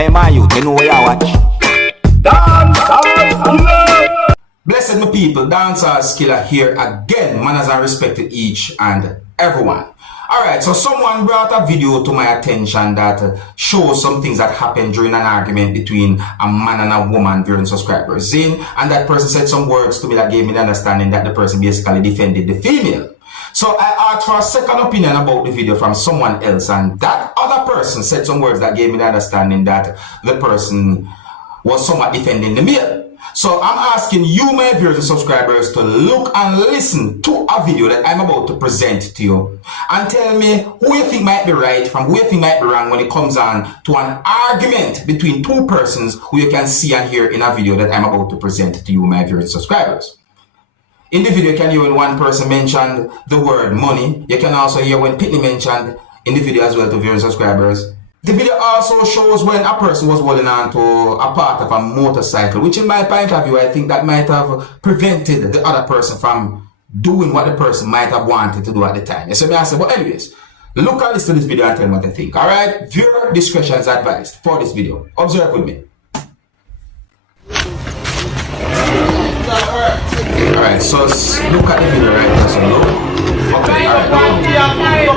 Hey man, you know where you watch. Dancehall skilla. Blessed my people, Dancehall skilla here again. Manners and respect to each and everyone. Alright, so someone brought a video to my attention that shows some things that happened during an argument between a man and a woman during subscribers in, and that person said some words to me that gave me the understanding that the person basically defended the female. So I asked for a second opinion about the video from someone else, and that other person said some words that gave me the understanding that the person was somewhat defending the male. So I'm asking you, my viewers and subscribers, to look and listen to a video that I'm about to present to you and tell me who you think might be right from who you think might be wrong when it comes on to an argument between two persons who you can see and hear in a video that I'm about to present to you, my viewers and subscribers. In the video, you can hear when one person mentioned the word money. You can also hear when Pitney mentioned in the video as well to viewers and subscribers. The video also shows when a person was holding on to a part of a motorcycle, which in my point of view, I think that might have prevented the other person from doing what the person might have wanted to do at the time. You see me I say, but anyways, look and listen to this video and tell me what you think. Alright, viewer discretion is advised for this video. Observe with me. Alright, so look at the video right now, so look. Okay, alright.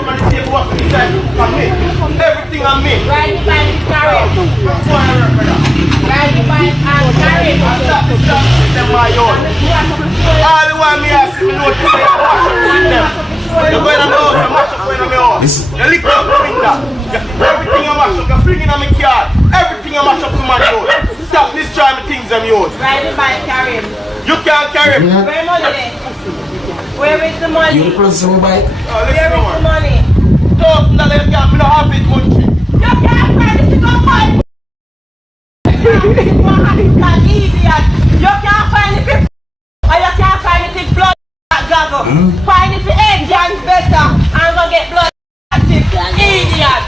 Everything on me. Ride the bike and carry it. Ride the bike and carry it. Stop, them my own. All the while me ask me know to say I wash up with them. You're going to know some wash up when I'm on. You lick up the finger. Everything I mash up, you're flinging on my car. Everything I mash up to my road. Stop destroying the things I'm yours. Ride the bike, carry it. You can't carry it. Where money then? Where is the money? You the person who buy it? Where is the money? Don't let them get me no have it country. You can't find it to go find. Idiot. You can't find it or you can't find it in blood goggle. Find it for engines better and go get blood. Idiot.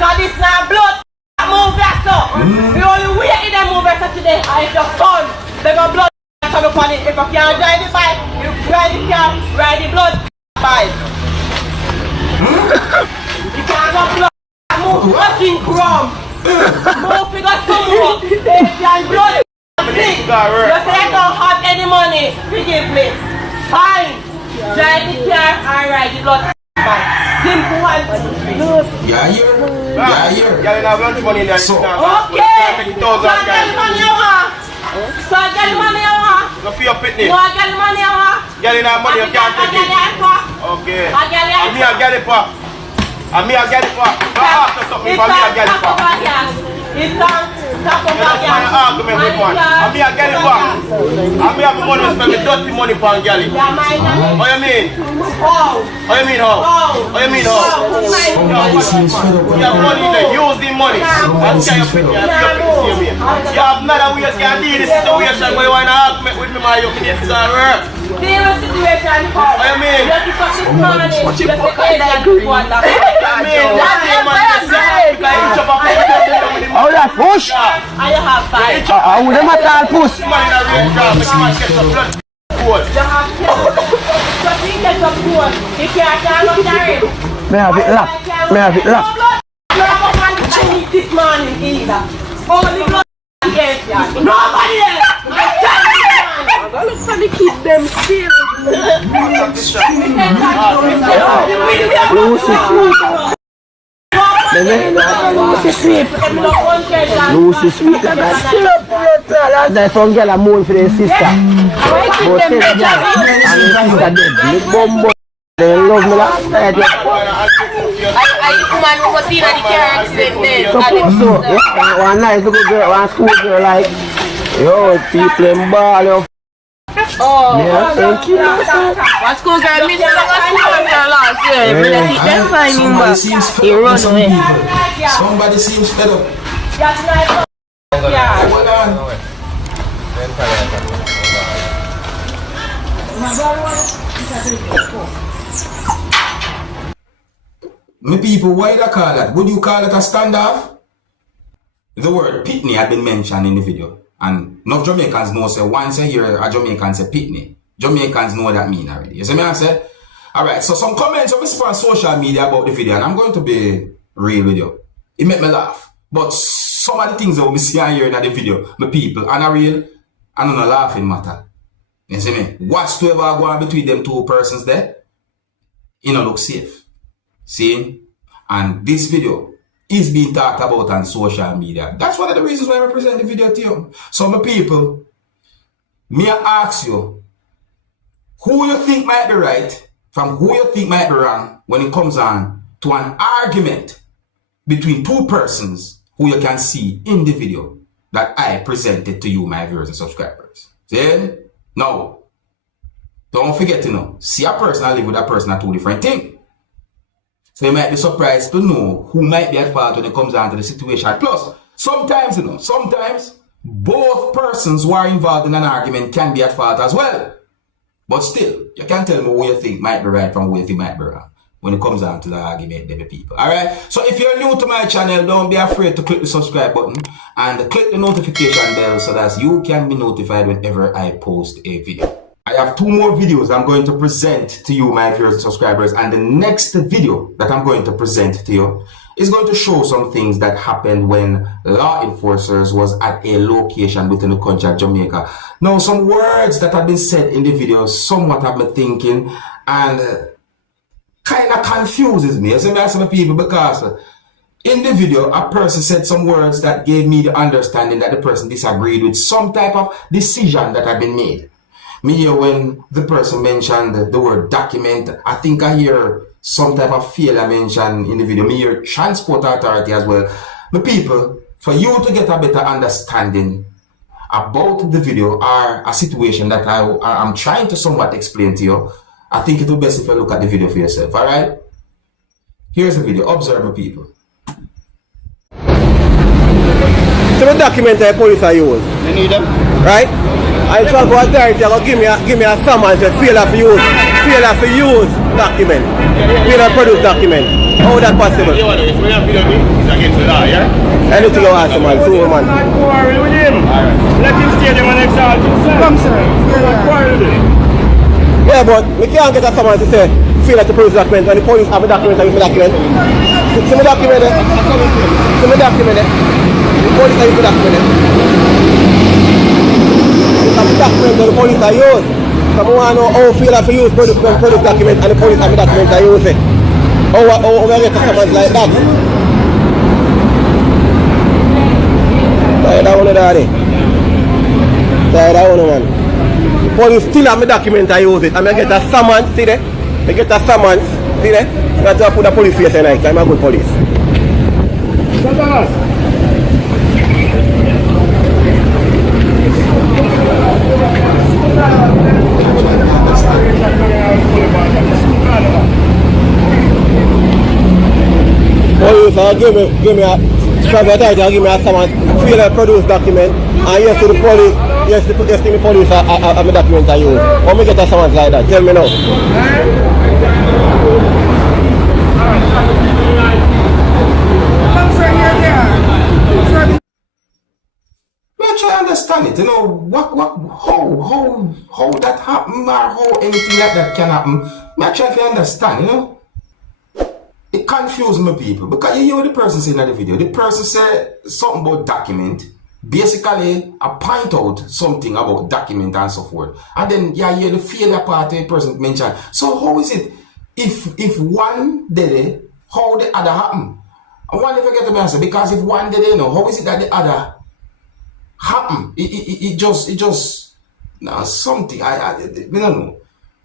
Cause it's not blood move that so. The only way in them move that today is your son. They got blood come upon it. If you can't drive the bike, you ride the car, ride the blood bike. You can't go blood move fucking crumb. Move figure some more. They can blood sick. You say I don't have any money. Forgive me. Fine. Drive the car and ride the blood bike. Simple one. Yeah, here. Yeah, here. Yeah, you have lunch money in there. So, okay. So get the money you want. So get the money you want. Go for your picnic. No, get the money you want. Get in that money, you can't take it. Okay. And me I get it for. And me I get it for. Don't ask for something for me I get it for. It's on top of You don't find an argument with one. And me I get it for. And me have the money to spend me dirty money for a galley. What you mean? What you mean how? What you mean how? somebody seems fed up with You have money there, use the money. And can you put me and see me? You have another way you can deal this situation where you want to argument with me, man. You can get to work. Deal with situation how? What you mean? You have to fuck this money. You have to pay that good one. Oh, that push! And you have five. I would have not push. You have so you get some food. You can't carry it. May I have it locked? May I have it locked? You have a man to eat this morning either. Only blood against you. Nobody else. I'm going to look for the kids them still. Lucy sweet. Lucy sweet. That's from girl a moan for their sister. But tell the girl and the sister dead. Big bumbo. They love me last night. I woman who was seen at the car accident there. So, yeah, one nice little girl, one school girl like, yo, people in ball, yo. Oh, yeah, thank you. what school girl missed a school girl last year. Them find him back. He run away. Somebody seems fed up. That's nice. Yeah. Hold on. My people, why do you call that? Would you call it a standoff? The word pitney had been mentioned in the video. And enough Jamaicans know, say once you hear a Jamaican say pitney, Jamaicans know what that mean already. You see me I say? Alright, so some comments on social media about the video, and I'm going to be real with you. It made me laugh. But some of the things that we see here in the video, my people, and a real, and on a laughing matter. You see me? Whatsoever go on between them two persons there, it don't look safe. See? And this video is being talked about on social media. That's one of the reasons why I present the video to you. So my people, me ask you, who you think might be right from who you think might be wrong when it comes on to an argument between two persons who you can see in the video that I presented to you, my viewers and subscribers. See? Now, don't forget to know, see a person and live with a person are two different things. So you might be surprised to know who might be at fault when it comes down to the situation. Plus, sometimes, you know, sometimes both persons who are involved in an argument can be at fault as well. But still, you can't tell me who you think might be right from who you think might be wrong when it comes down to the argument, baby people. Alright? So if you're new to my channel, don't be afraid to click the subscribe button and click the notification bell so that you can be notified whenever I post a video. I have 2 more videos I'm going to present to you, my viewers and subscribers, and the next video that I'm going to present to you is going to show some things that happened when law enforcers was at a location within the country of Jamaica. Now, some words that have been said in the video somewhat have me thinking and kind of confuses me, as I some people, because in the video, a person said some words that gave me the understanding that the person disagreed with some type of decision that had been made. Me hear when the person mentioned the word document, I think I hear some type of failure mentioned in the video. Me hear transport authority as well. My people, for you to get a better understanding about the video or a situation that I'm trying to somewhat explain to you, I think it will be best if you look at the video for yourself, alright? Here's the video. Observe, my people. So the document the police are use. You need them? Right? I travel authority give me a summons and failure to use document. Failure to produce document. How that possible? You want to explain that video to me? It's against the law, yeah? Anything you ask man, so man. Not quarrel with him. Alright. Let him stay there and exalt himself. Come sir. You're not quarrel with him. Yeah, but we can't get a summons to say failure to produce document when the police have a document and use the document. See my document there? See my document there? The police are using the document there. It's a document that the police are used. Someone want to know how failure to use produce document and the police have a document to use it. How we get a summons like that? Tired of one of that eh? Tired of one man. The police still have my document I use it. And I get a summons, see there? I get a summons, see there? You have to put the police face in it. I'm a good police. Police give me a give me a summons, feel a produce document, and yes to the police, yes to the police have a document I use. How me get a summons like that? Tell me now. I try to understand it, you know, how that happen or how anything like that can happen. I try to understand, you know. It confused me, people, because you hear what the person said in the video. The person said something about document. Basically, I point out something about document and so forth. And then you hear the failure part the person mentioned. So how is it if one did it, how the other happen? I wonder if I get the answer, because if one did it, you know, how is it that the other happen? It just now something I don't know.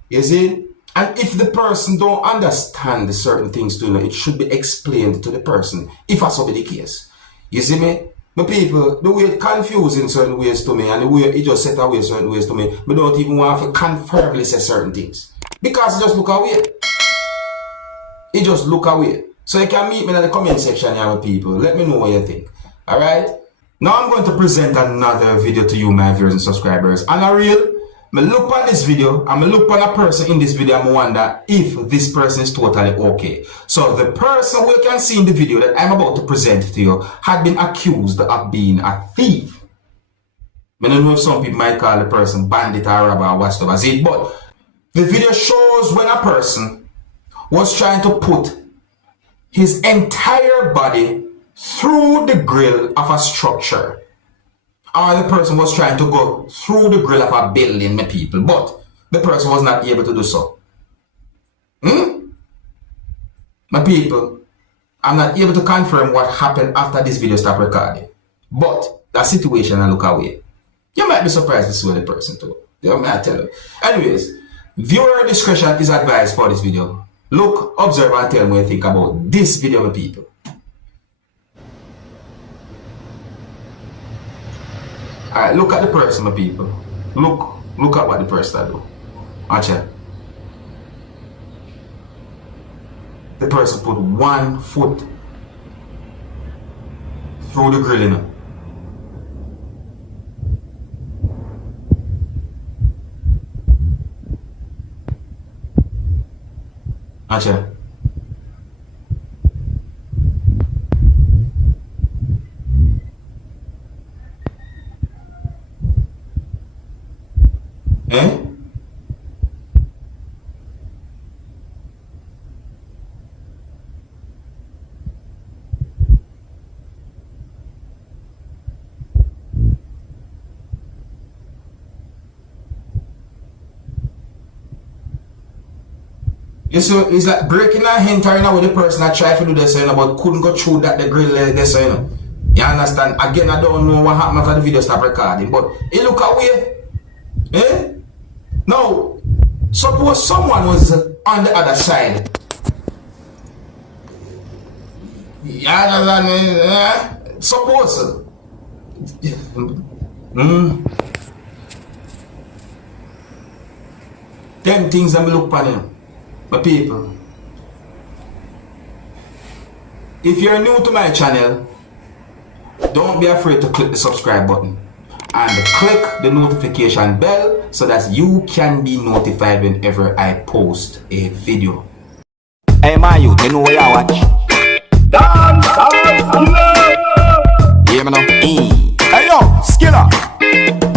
You see? And if the person don't understand certain things to know, it should be explained to the person, if that's be the case. You see me? My people, the way it confused in certain ways to me, and the way it just set away certain ways to me, I don't even want to confirmly say certain things. Because it just look away. It just look away. So you can meet me in the comment section here, my people. Let me know what you think. Alright? Now I'm going to present another video to you, my viewers and subscribers. And a real, I look on this video, and I look on a person in this video, and I wonder if this person is totally okay. So the person who you can see in the video that I'm about to present to you had been accused of being a thief. I don't know if some people might call the person bandit or robber or whatever as it, but the video shows when a person was trying to put his entire body through the grill of a structure, or the person was trying to go through the grill of a building, my people, but the person was not able to do so. My people, I'm not able to confirm what happened after this video stopped recording, but that situation I look away. You might be surprised to see what the person told. You know, I tell you. Anyways, viewer discretion is advised for this video. Look, observe, and tell me what you think about this video, my people. Alright, look at the person, my people. Look at what the person do. Watch it. The person put 1 foot through the grill, you know. Watch it. Eh? So it's like breaking a hint right now with the person that tried to do this, you know, but couldn't go through that the grill this, you know. You understand? Again, I don't know what happened after the video stopped recording, but it look away. Eh? Now, suppose someone was on the other side. You understand? Suppose. Them things that me look upon you. My people, if you're new to my channel, don't be afraid to click the subscribe button and click the notification bell so that you can be notified whenever I post a video. Hey, my youth, you know where you watch?